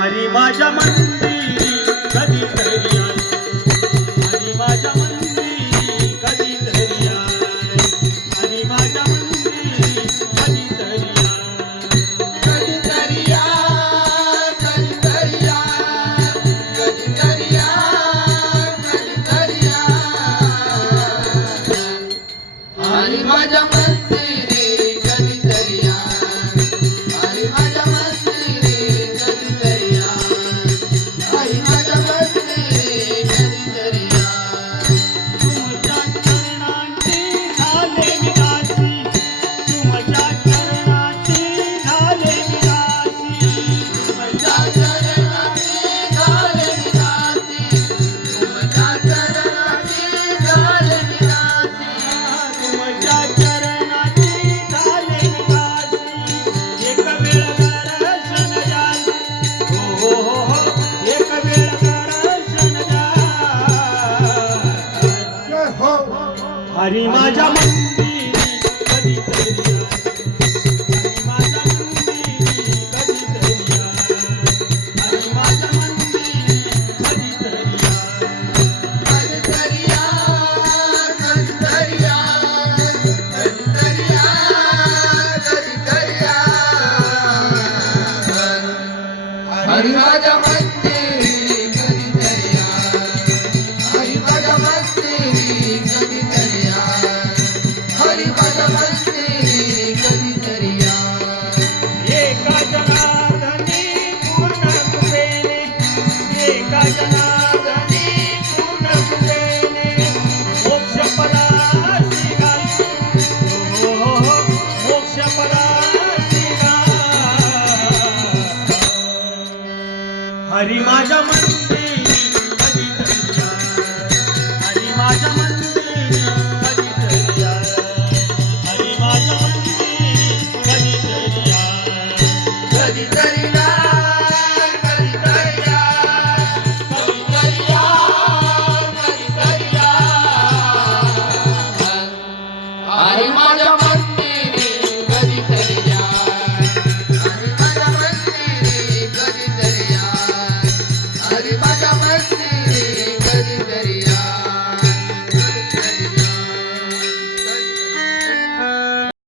हरी माझ्या मंदिरी कधीतरी आली, हरी माझ्या मंदिरी कधीतरी आली, हरी माझ्या मंदिरी कधीतरी आली. कधीतरी या, कधीतरी या, कधीतरी या, कधीतरी या. हरी माझ्या मंदिरी कधीतरी या, हरी माझ्या मंदिरी कधीतरी या, हरी माझ्या मंदिरी कधीतरी या. तुमच्या चरणांची झाले मी दासी, तुमच्या चरणांची झाले मी दासी, तुमच्या चरणाची झाले मी दासी, तुमच्या चरणाची झाले मी दासी. तुमच्या चरणाची झाले मी दासी. एक वेळ दर्शन द्याल, हो एक वेळ दर्शन द्याल. हरी माझ्या मंदिरी कधीतरी आली, हरी माझ्या मंदिरी कधीतरी आली, हरी माझ्या मंदिरी कधीतरी आली. कधीतरी या, कधीतरी या, कधीतरी या, कधीतरी या. हरी माझ्या मंदिरी कधीतरी या, हरी माझ्या मंदिरी कधीतरी या, हरी माझ्या मंदिरी कधीतरी या. एका जनार्दनी पूर्ण कृपेने, एका जनार्दनी पूर्ण कृपेने मोक्षपदासी घाल, मोक्षपदासी घाल. हरी माझ्या मंदिरी कधीतरी आली, हरी माझ्या